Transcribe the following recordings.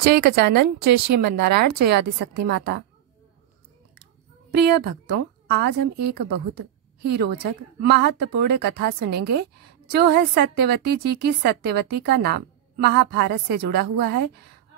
जय गजानन, जय श्रीमन्नारायण, जय आदिशक्ति माता। प्रिय भक्तों, आज हम एक बहुत ही रोचक महत्वपूर्ण कथा सुनेंगे जो है सत्यवती जी की। सत्यवती का नाम महाभारत से जुड़ा हुआ है।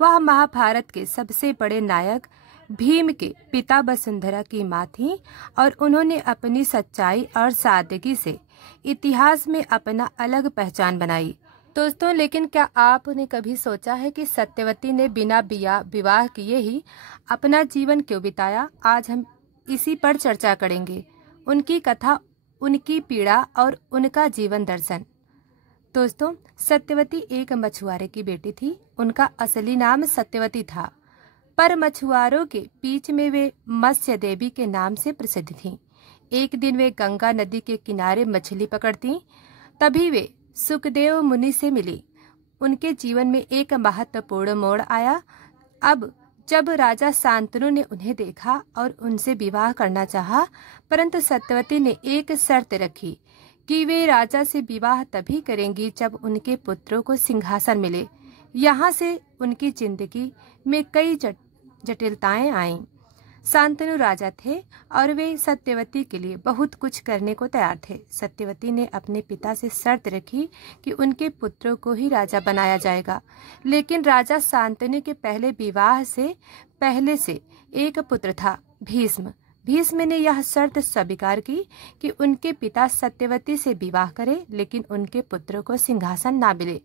वह महाभारत के सबसे बड़े नायक भीम के पिता वसुंधरा की माँ थी और उन्होंने अपनी सच्चाई और सादगी से इतिहास में अपना अलग पहचान बनाई। दोस्तों, लेकिन क्या आपने कभी सोचा है कि सत्यवती ने बिना विवाह किए ही अपना जीवन क्यों बिताया? आज हम इसी पर चर्चा करेंगे। उनकी कथा, उनकी पीड़ा और उनका जीवन दर्शन। दोस्तों, सत्यवती एक मछुआरे की बेटी थी। उनका असली नाम सत्यवती था, पर मछुआरों के बीच में वे मत्स्य देवी के नाम से प्रसिद्ध थीं। एक दिन वे गंगा नदी के किनारे मछली पकड़ती, तभी वे सुखदेव मुनि से मिली। उनके जीवन में एक महत्वपूर्ण मोड़ आया। अब जब राजा शांतनु ने उन्हें देखा और उनसे विवाह करना चाहा, परंतु सत्यवती ने एक शर्त रखी कि वे राजा से विवाह तभी करेंगी जब उनके पुत्रों को सिंहासन मिले। यहाँ से उनकी जिंदगी में कई जटिलताएं आईं। शांतनु राजा थे और वे सत्यवती के लिए बहुत कुछ करने को तैयार थे। सत्यवती ने अपने पिता से शर्त रखी कि उनके पुत्रों को ही राजा बनाया जाएगा, लेकिन राजा शांतनु के पहले विवाह से पहले से एक पुत्र था, भीष्म। भीष्म ने यह शर्त स्वीकार की कि उनके पिता सत्यवती से विवाह करें, लेकिन उनके पुत्रों को सिंहासन ना मिले।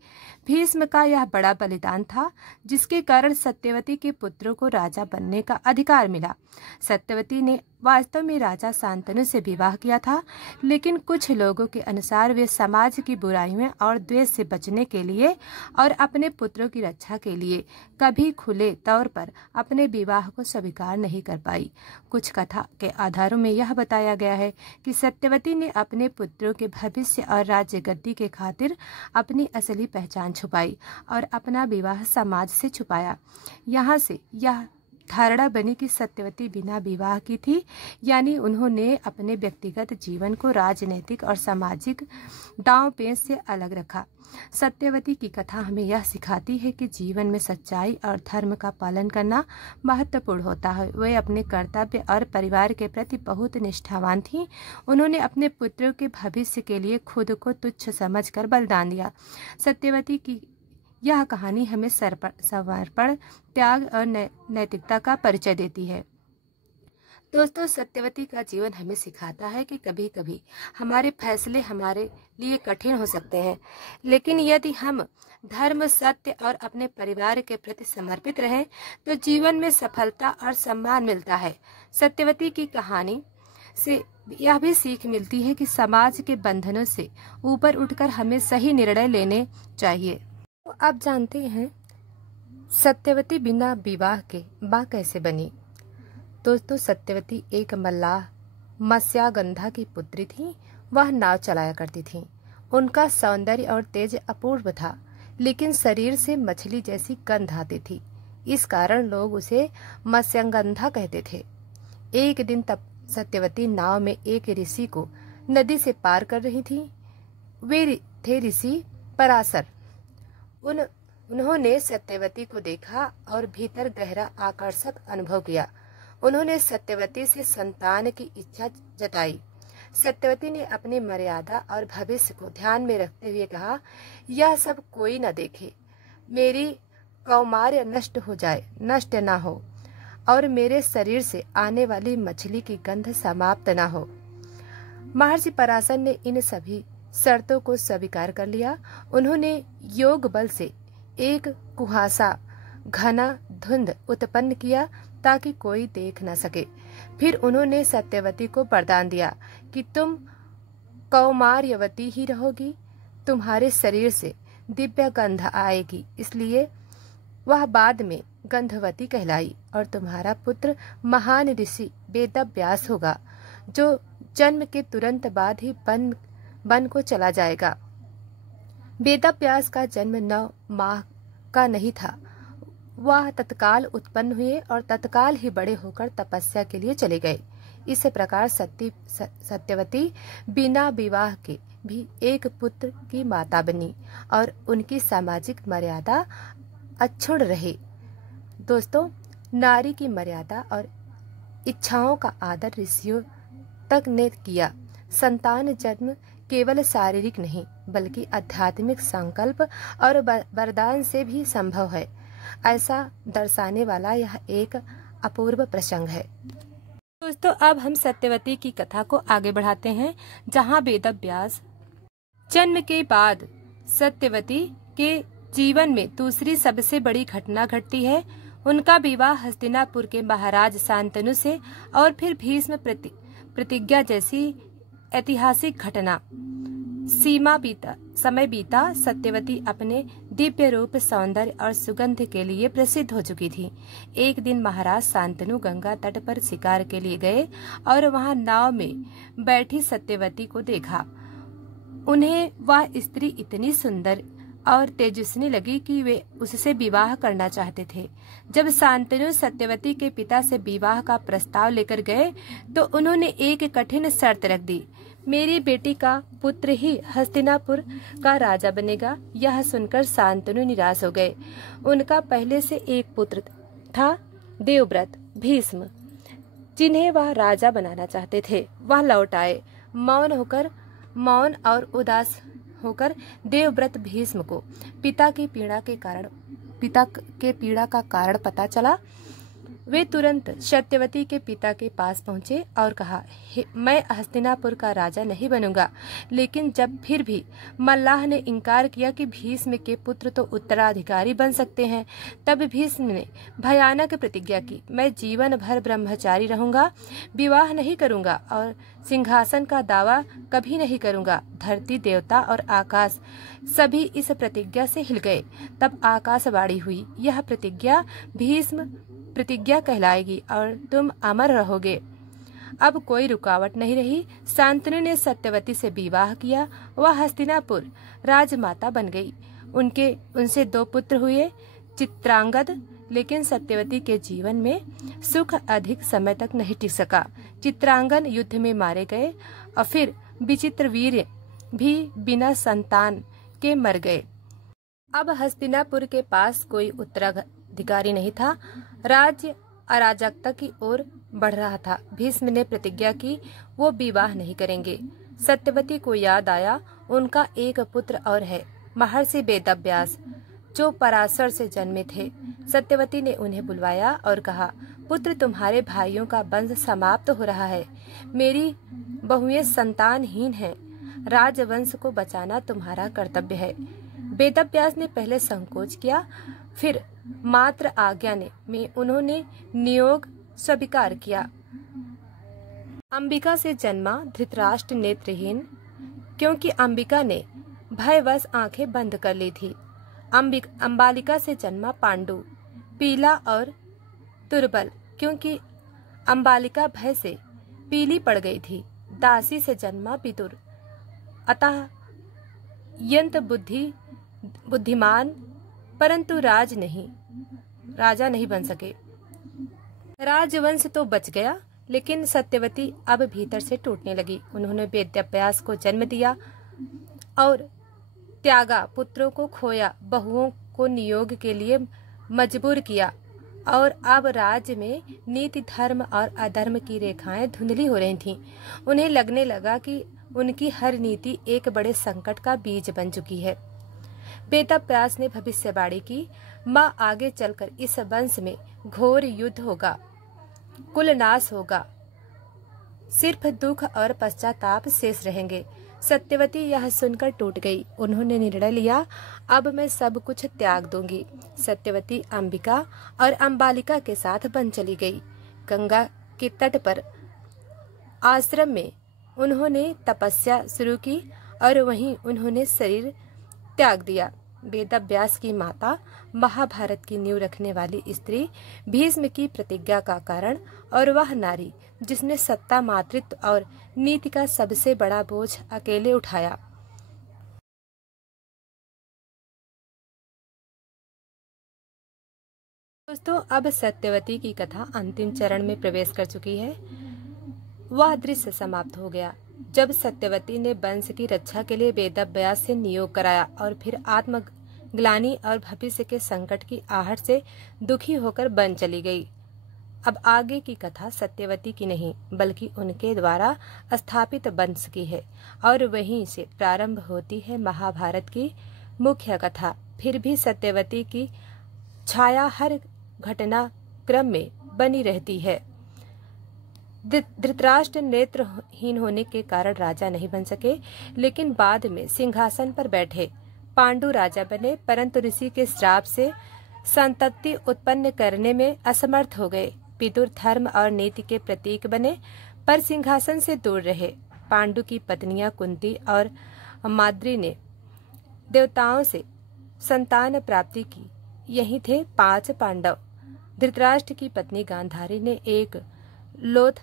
भीष्म का यह बड़ा बलिदान था, जिसके कारण सत्यवती के पुत्रों को राजा बनने का अधिकार मिला। सत्यवती ने वास्तव में राजा शांतनु से विवाह किया था, लेकिन कुछ लोगों के अनुसार वे समाज की बुराइयों और द्वेष से बचने के लिए और अपने पुत्रों की रक्षा के लिए कभी खुले तौर पर अपने विवाह को स्वीकार नहीं कर पाई। कुछ कथा के आधारों में यह बताया गया है कि सत्यवती ने अपने पुत्रों के भविष्य और राज्य गद्दी के खातिर अपनी असली पहचान छुपाई और अपना विवाह समाज से छुपाया। यहाँ से यह धारणा बनी कि सत्यवती बिना विवाह की थी, यानी उन्होंने अपने व्यक्तिगत जीवन को राजनीतिक और सामाजिक दांव-पेच से अलग रखा। सत्यवती की कथा हमें यह सिखाती है कि जीवन में सच्चाई और धर्म का पालन करना महत्वपूर्ण होता है। वे अपने कर्तव्य और परिवार के प्रति बहुत निष्ठावान थीं। उन्होंने अपने पुत्रों के भविष्य के लिए खुद को तुच्छ समझकर बलिदान दिया। सत्यवती की यह कहानी हमें समर्पण, त्याग और नैतिकता का परिचय देती है। दोस्तों, सत्यवती का जीवन हमें सिखाता है कि कभी कभी हमारे फैसले हमारे लिए कठिन हो सकते हैं, लेकिन यदि हम धर्म, सत्य और अपने परिवार के प्रति समर्पित रहें तो जीवन में सफलता और सम्मान मिलता है। सत्यवती की कहानी से यह भी सीख मिलती है कि समाज के बंधनों से ऊपर उठकर हमें सही निर्णय लेने चाहिए। तो आप जानते हैं सत्यवती बिना विवाह के मां कैसे बनी? दोस्तों, सत्यवती एक मल्लाह मत्स्यागंधा की पुत्री थी। वह नाव चलाया करती थी। उनका सौंदर्य और तेज अपूर्व था, लेकिन शरीर से मछली जैसी गंध आती थी। इस कारण लोग उसे मत्स्यागंधा कहते थे। एक दिन तब सत्यवती नाव में एक ऋषि को नदी से पार कर रही थी। वे थे ऋषि पराशर। उन्होंने सत्यवती को देखा और भीतर गहरा आकर्षक अनुभव किया। उन्होंने सत्यवती से संतान की इच्छा जताई। सत्यवती ने अपनी मर्यादा और भविष्य को ध्यान में रखते हुए कहा, यह सब कोई न देखे, मेरी कौमार्य नष्ट न हो और मेरे शरीर से आने वाली मछली की गंध समाप्त न हो। महर्षि पराशर ने इन सभी शर्तों को स्वीकार कर लिया। उन्होंने योग बल से एक कुहासा, घना धुंध उत्पन्न किया ताकि कोई देख न सके। फिर उन्होंने सत्यवती को वरदान दिया कि तुम कौमार्यवती ही रहोगी, तुम्हारे शरीर से दिव्य गंध आएगी, इसलिए वह बाद में गंधवती कहलाई और तुम्हारा पुत्र महान ऋषि वेदव्यास होगा, जो जन्म के तुरंत बाद ही वन को चला जाएगा। वेदव्यास का जन्म 9 माह का नहीं था। वह तत्काल उत्पन्न हुए और तत्काल ही बड़े होकर तपस्या के लिए चले गए। इस प्रकार सत्यवती बिना विवाह के भी एक पुत्र की माता बनी और उनकी सामाजिक मर्यादा अक्षुण्ण रही। दोस्तों, नारी की मर्यादा और इच्छाओं का आदर ऋषियों तक ने किया। संतान जन्म केवल शारीरिक नहीं बल्कि आध्यात्मिक संकल्प और वरदान से भी संभव है, ऐसा दर्शाने वाला यह एक अपूर्व प्रसंग है। दोस्तों, अब हम सत्यवती की कथा को आगे बढ़ाते हैं, जहाँ वेदव्यास जन्म के बाद सत्यवती के जीवन में दूसरी सबसे बड़ी घटना घटती है। उनका विवाह हस्तिनापुर के महाराज शांतनु से और फिर भीष्म प्रतिज्ञा जैसी ऐतिहासिक घटना। समय बीता, सत्यवती अपने दिव्य रूप, सौंदर्य और सुगंध के लिए प्रसिद्ध हो चुकी थी। एक दिन महाराज शांतनु गंगा तट पर शिकार के लिए गए और वहां नाव में बैठी सत्यवती को देखा। उन्हें वह स्त्री इतनी सुंदर और तेजस्वी लगी कि वे उससे विवाह करना चाहते थे। जब शांतनु सत्यवती के पिता से विवाह का प्रस्ताव लेकर गए तो उन्होंने एक कठिन शर्त रख दी। मेरी बेटी का पुत्र ही हस्तिनापुर का राजा बनेगा। यह सुनकर शांतनु निराश हो गए। उनका पहले से एक पुत्र था, देवव्रत भीष्म, जिन्हें वह राजा बनाना चाहते थे। वह लौट आए। मौन और उदास होकर देवव्रत भीष्म को पिता के पीड़ा का कारण पता चला। वे तुरंत सत्यवती के पिता के पास पहुंचे और कहा, मैं हस्तिनापुर का राजा नहीं बनूंगा। लेकिन जब फिर भी मल्लाह ने इनकार किया कि भीष्म के पुत्र तो उत्तराधिकारी बन सकते हैं, तब भीष्म ने भयानक प्रतिज्ञा की, मैं जीवन भर ब्रह्मचारी रहूंगा, विवाह नहीं करूंगा और सिंहासन का दावा कभी नहीं करूंगा। धरती, देवता और आकाश सभी इस प्रतिज्ञा से हिल गए। तब आकाशवाणी हुई, यह प्रतिज्ञा भीष्म प्रतिज्ञा कहलाएगी और तुम अमर रहोगे। अब कोई रुकावट नहीं रही। शांतनु ने सत्यवती से विवाह किया। वह हस्तिनापुर राजमाता बन गई। उनसे 2 पुत्र हुए, चित्रांगद। लेकिन सत्यवती के जीवन में सुख अधिक समय तक नहीं टिक सका। चित्रांगन युद्ध में मारे गए और फिर विचित्रवीर्य भी बिना संतान के मर गए। अब हस्तिनापुर के पास कोई उत्तराधिकारी नहीं था। राज्य अराजकता की ओर बढ़ रहा था। भीष्म ने प्रतिज्ञा की वो विवाह नहीं करेंगे। सत्यवती को याद आया, उनका एक पुत्र और है, महर्षि वेदव्यास, जो पराशर से जन्मे थे। सत्यवती ने उन्हें बुलवाया और कहा, पुत्र, तुम्हारे भाइयों का वंश समाप्त हो रहा है। मेरी बहुएं संतानहीन हैं। राजवंश को बचाना तुम्हारा कर्तव्य है। वेदव्यास ने पहले संकोच किया, फिर मात्र आज्ञा में उन्होंने नियोग स्वीकार किया। अंबिका से जन्मा धृतराष्ट्र नेत्रहीन, क्योंकि अंबिका ने भयवश आंखें बंद कर ली थी। अंबालिका से जन्मा पांडु, पीला और दुर्बल, क्योंकि अंबालिका भय से पीली पड़ गई थी। दासी से जन्मा विदुर, अतः यंत्र बुद्धिमान, परंतु राजा नहीं बन सके। राजवंश तो बच गया, लेकिन सत्यवती अब भीतर से टूटने लगी। उन्होंने वेदव्यास को जन्म दिया और त्यागा, पुत्रों को खोया, बहुओं को नियोग के लिए मजबूर किया और अब राज्य में नीति, धर्म और अधर्म की रेखाएं धुंधली हो रही थीं। उन्हें लगने लगा कि उनकी हर नीति एक बड़े संकट का बीज बन चुकी है। वेदव्यास ने भविष्यवाणी की, माँ, आगे चलकर इस वंश में घोर युद्ध होगा, कुलनाश होगा, सिर्फ दुख और पश्चाताप शेष रहेंगे। सत्यवती यह सुनकर टूट गई। उन्होंने निर्णय लिया, अब मैं सब कुछ त्याग दूंगी। सत्यवती अंबिका और अंबालिका के साथ वन चली गई। गंगा के तट पर आश्रम में उन्होंने तपस्या शुरू की और वहीं उन्होंने शरीर त्याग दिया। वेदव्यास की माता, महाभारत की नींव रखने वाली स्त्री, भीष्म की प्रतिज्ञा का कारण और वह नारी जिसने सत्ता, मातृत्व और नीति का सबसे बड़ा बोझ अकेले उठाया। दोस्तों, अब सत्यवती की कथा अंतिम चरण में प्रवेश कर चुकी है। वह दृश्य समाप्त हो गया जब सत्यवती ने वंश की रक्षा के लिए वेदव्यास से नियोग कराया और फिर ग्लानि और भविष्य के संकट की आहट से दुखी होकर वन चली गई। अब आगे की कथा सत्यवती की नहीं बल्कि उनके द्वारा स्थापित वंश की है और वहीं से प्रारंभ होती है महाभारत की मुख्य कथा। फिर भी सत्यवती की छाया हर घटना क्रम में बनी रहती है। धृतराष्ट्र नेत्रहीन होने के कारण राजा नहीं बन सके, लेकिन बाद में सिंहासन पर बैठे। पांडु राजा बने, परंतु ऋषि के श्राप से संतति उत्पन्न करने में असमर्थ हो गए। पितुर धर्म और नीति के प्रतीक बने, पर सिंहासन से दूर रहे। पांडु की पत्नियां कुंती और माद्री ने देवताओं से संतान प्राप्ति की। यही थे 5 पांडव। धृतराष्ट्र की पत्नी गांधारी ने एक लोथ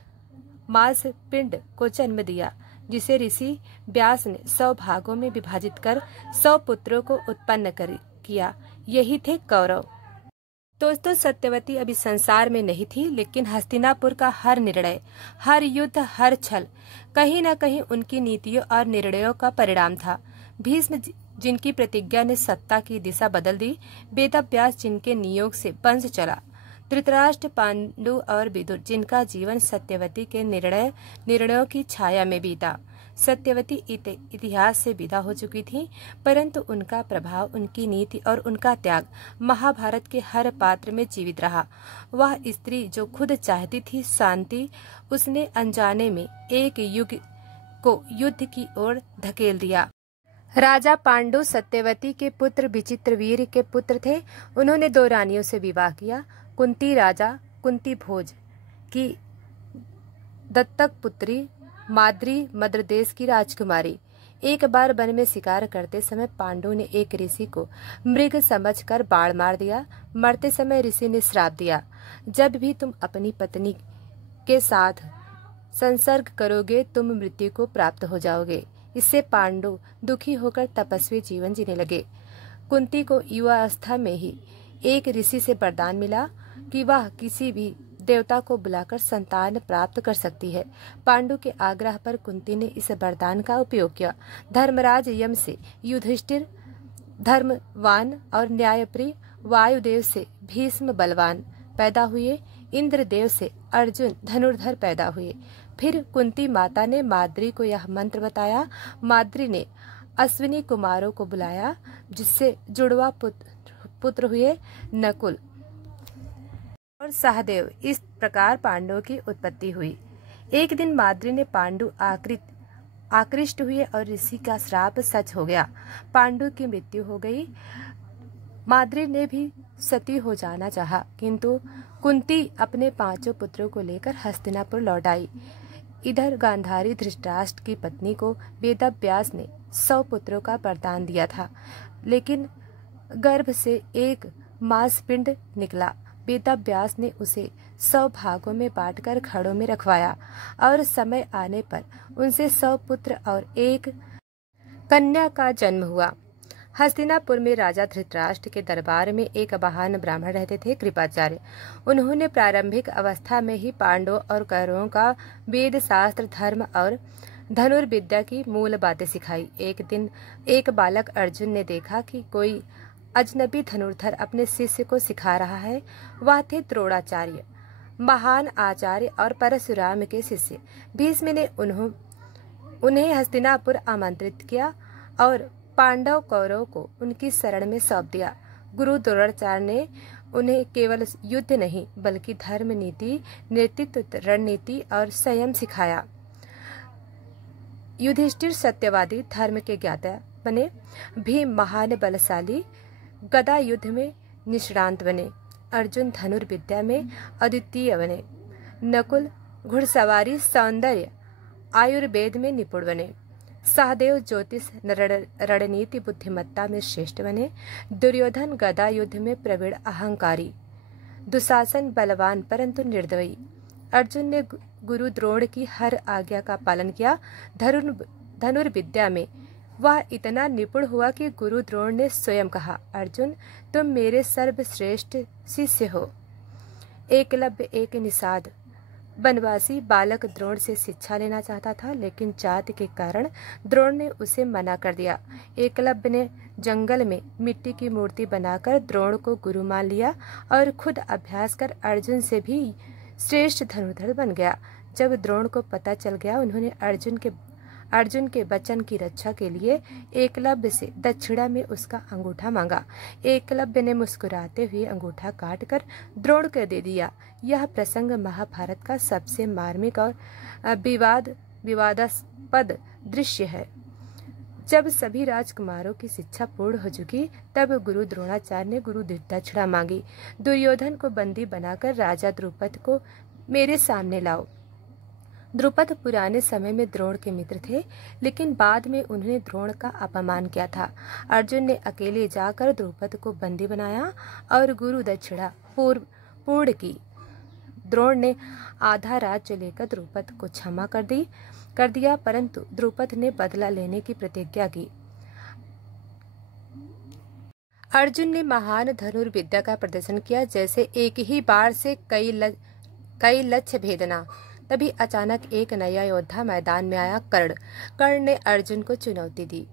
मांस पिंड को जन्म दिया, जिसे ऋषि व्यास ने 100 भागों में विभाजित कर 100 पुत्रों को उत्पन्न किया। यही थे कौरव। दोस्तों, सत्यवती अभी संसार में नहीं थी, लेकिन हस्तिनापुर का हर निर्णय, हर युद्ध, हर छल कहीं न कहीं उनकी नीतियों और निर्णयों का परिणाम था। भीष्म जिनकी प्रतिज्ञा ने सत्ता की दिशा बदल दी, वेदव्यास जिनके नियोग से वंश चला, धृतराष्ट्र, पांडु और विदुर जिनका जीवन सत्यवती के निर्णयों की छाया में बीता। सत्यवती इतिहास से विदा हो चुकी थी, परंतु उनका प्रभाव, उनकी नीति और उनका त्याग महाभारत के हर पात्र में जीवित रहा। वह स्त्री जो खुद चाहती थी शांति, उसने अनजाने में एक युग को युद्ध की ओर धकेल दिया। राजा पांडु सत्यवती के पुत्र विचित्रवीर्य के पुत्र थे। उन्होंने 2 रानियों से विवाह किया। कुंती राजा कुंती भोज की दत्तक पुत्री, माद्री मद्र देश की राजकुमारी। एक बार वन में शिकार करते समय पांडु ने एक ऋषि को मृग समझकर बाण मार दिया। मरते समय ऋषि ने श्राप दिया, जब भी तुम अपनी पत्नी के साथ संसर्ग करोगे तुम मृत्यु को प्राप्त हो जाओगे। इससे पांडु दुखी होकर तपस्वी जीवन जीने लगे। कुंती को युवावस्था में ही एक ऋषि से वरदान मिला कि वह किसी भी देवता को बुलाकर संतान प्राप्त कर सकती है। पांडु के आग्रह पर कुंती ने इस वरदान का उपयोग किया। धर्मराज यम से युधिष्ठिर धर्मवान और न्यायप्रिय, वायुदेव से भीष्म बलवान पैदा हुए, इंद्रदेव से अर्जुन धनुर्धर पैदा हुए। फिर कुंती माता ने माद्री को यह मंत्र बताया। माद्री ने अश्विनी कुमारों को बुलाया, जिससे जुड़वा पुत्र हुए नकुल और सहदेव। इस प्रकार पांडवों की उत्पत्ति हुई। एक दिन माद्री ने पांडु आकृष्ट हुए और ऋषि का श्राप सच हो गया। पांडु की मृत्यु हो गई। माद्री ने भी सती हो जाना चाहा, किंतु कुंती अपने 5 पुत्रों को लेकर हस्तिनापुर लौट आई। इधर गांधारी धृतराष्ट्र की पत्नी को वेदव्यास ने 100 पुत्रों का वरदान दिया था, लेकिन गर्भ से एक मांसपिंड निकला। वेदव्यास ने उसे 100 भागों में बांटकर खड़ों में रखवाया और समय आने पर उनसे 100 पुत्र और एक कन्या का जन्म हुआ। हस्तिनापुर में राजा धृतराष्ट्र के दरबार में एक महान ब्राह्मण रहते थे, कृपाचार्य। उन्होंने प्रारंभिक अवस्था में ही पांडवों और कौरवों का वेद शास्त्र, धर्म और धनुर्विद्या की मूल बातें सिखाई। एक दिन एक बालक अर्जुन ने देखा कि कोई अजनबी धनुर्धर अपने शिष्य को सिखा रहा है। वह थे द्रोणाचार्य, महान आचार्य और परशुराम के शिष्य। भीष्म ने उन्हें हस्तिनापुर आमंत्रित किया और पांडव कौरव को उनकी शरण में सौंप दिया। गुरु द्रोणाचार्य ने उन्हें केवल युद्ध नहीं बल्कि धर्म नीति, नेतृत्व, रणनीति और संयम सिखाया। युधिष्ठिर सत्यवादी, धर्म के ज्ञाता बने। भीम महान बलशाली, गदा युद्ध में निष्णात बने। अर्जुन धनुर्विद्या में अद्वितीय बने। नकुल घुड़सवारी, सौंदर्य, आयुर्वेद में निपुण बने। सहदेव ज्योतिष, रणनीति, बुद्धिमत्ता में श्रेष्ठ बने। दुर्योधन गदा युद्ध में प्रवीण, अहंकारी। दुशासन बलवान परंतु निर्दयी। अर्जुन ने गुरु द्रोण की हर आज्ञा का पालन किया। धनुर्विद्या में वह इतना निपुण हुआ कि गुरु द्रोण ने स्वयं कहा, अर्जुन तुम मेरे सर्वश्रेष्ठ शिष्य हो। एकलव्य एक निषाद, वनवासी बालक द्रोण से शिक्षा लेना चाहता था, लेकिन जाति के कारण द्रोण ने उसे मना कर दिया। एकलव्य ने जंगल में मिट्टी की मूर्ति बनाकर द्रोण को गुरु मान लिया और खुद अभ्यास कर अर्जुन से भी श्रेष्ठ धनुर्धर बन गया। जब द्रोण को पता चल गया, उन्होंने अर्जुन के वचन की रक्षा के लिए एकलव्य से दक्षिणा में उसका अंगूठा मांगा। एकलव्य ने मुस्कुराते हुए अंगूठा काटकर द्रोण को दे दिया। यह प्रसंग महाभारत का सबसे मार्मिक और विवादास्पद दृश्य है। जब सभी राजकुमारों की शिक्षा पूर्ण हो चुकी, तब गुरु द्रोणाचार्य ने गुरु दक्षिणा मांगी। दुर्योधन को बंदी बनाकर राजा द्रुपद को मेरे सामने लाओ। द्रुपद पुराने समय में द्रोण के मित्र थे, लेकिन बाद में उन्होंने द्रोण का अपमान किया था। अर्जुन ने अकेले जाकर द्रुपद को बंदी बनाया और गुरु दक्षिणा पूर्ण की। द्रोण ने आधा राज्य लेकर द्रुपद को क्षमा कर दिया, परंतु द्रुपद ने बदला लेने की प्रतिज्ञा की। अर्जुन ने महान धनुर्विद्या का प्रदर्शन किया, जैसे एक ही बार से कई लक्ष्य भेदना। तभी अचानक एक नया योद्धा मैदान में आया, कर्ण ने अर्जुन को चुनौती दी,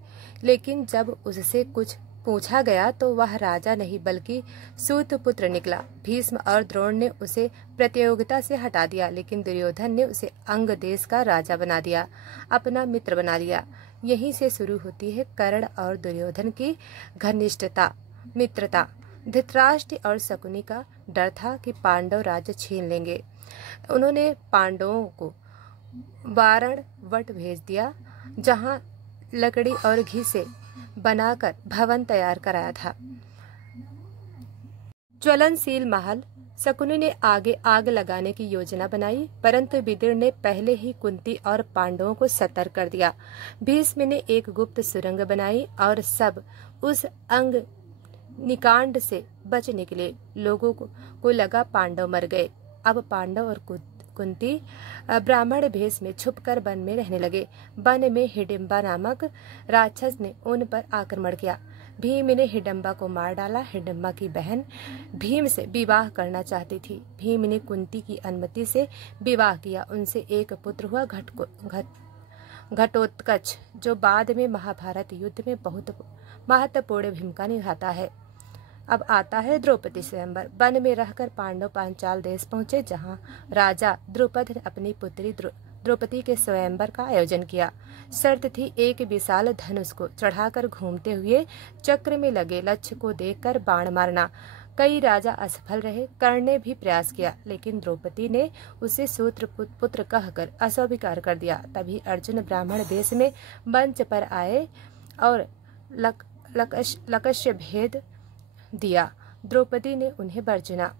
लेकिन जब उससे कुछ पूछा गया तो वह राजा नहीं बल्कि सूतपुत्र निकला। भीष्म और द्रोण ने उसे प्रतियोगिता से हटा दिया, लेकिन दुर्योधन ने उसे अंग देश का राजा बना दिया, अपना मित्र बना लिया। यहीं से शुरू होती है कर्ण और दुर्योधन की घनिष्ठता, मित्रता। धृतराष्ट्र और शकुनी का डर था कि पांडव राज्य छीन लेंगे। उन्होंने पांडवों को वारणवट भेज दिया, जहां लकड़ी और घी से बनाकर भवन तैयार कराया था। ज्वलनशील महल। शकुनी ने आगे आग लगाने की योजना बनाई, परंतु विदुर ने पहले ही कुंती और पांडवों को सतर्क कर दिया। भीष्म ने एक गुप्त सुरंग बनाई और सब उस अंग निकांड से बच निकले। लोगों को लगा पांडव मर गए। अब पांडव और कुंती ब्राह्मण भेष में छुपकर वन में रहने लगे। वन में हिडिंबा नामक राक्षस ने उन पर आक्रमण किया। भीम ने हिडिंबा को मार डाला। हिडिंबा की बहन भीम से विवाह करना चाहती थी। भीम ने कुंती की अनुमति से विवाह किया। उनसे एक पुत्र हुआ, घटोत्कच, जो बाद में महाभारत युद्ध में बहुत महत्वपूर्ण भूमिका निभाता है। अब आता है द्रौपदी स्वयंवर। वन में रहकर पांडव पांचाल देश पहुंचे, जहां राजा द्रुपद ने अपनी पुत्री द्रौपदी के स्वयंवर का आयोजन किया। शर्त थी एक विशाल धनुष को चढ़ाकर घूमते हुए चक्र में लगे लक्ष्य को देखकर बाण मारना। कई राजा असफल रहे। कर्ण ने भी प्रयास किया, लेकिन द्रौपदी ने उसे सूत्रपुत्र कहकर अस्वीकार कर दिया। तभी अर्जुन ब्राह्मण वेश में मंच पर आए और लक्ष्य भेद दिया। द्रौपदी ने उन्हें वर चुना।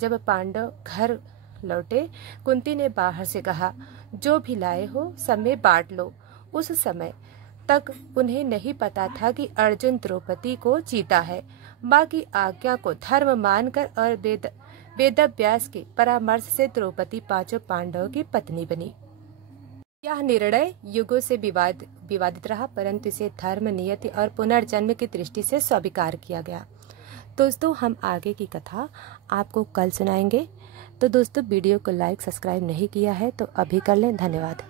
जब पांडव घर लौटे, कुंती ने बाहर से कहा, जो भी लाए हो सब में बांट लो। उस समय तक उन्हें नहीं पता था कि अर्जुन द्रौपदी को जीता है। बाकी आज्ञा को धर्म मानकर और वेदव्यास के परामर्श से द्रौपदी पांचों पांडवों की पत्नी बनी। यह निर्णय युगों से विवादित रहा, परंतु इसे धर्म, नियति और पुनर्जन्म की दृष्टि से स्वीकार किया गया। दोस्तों, हम आगे की कथा आपको कल सुनाएंगे। तो दोस्तों, वीडियो को लाइक सब्सक्राइब नहीं किया है तो अभी कर लें। धन्यवाद।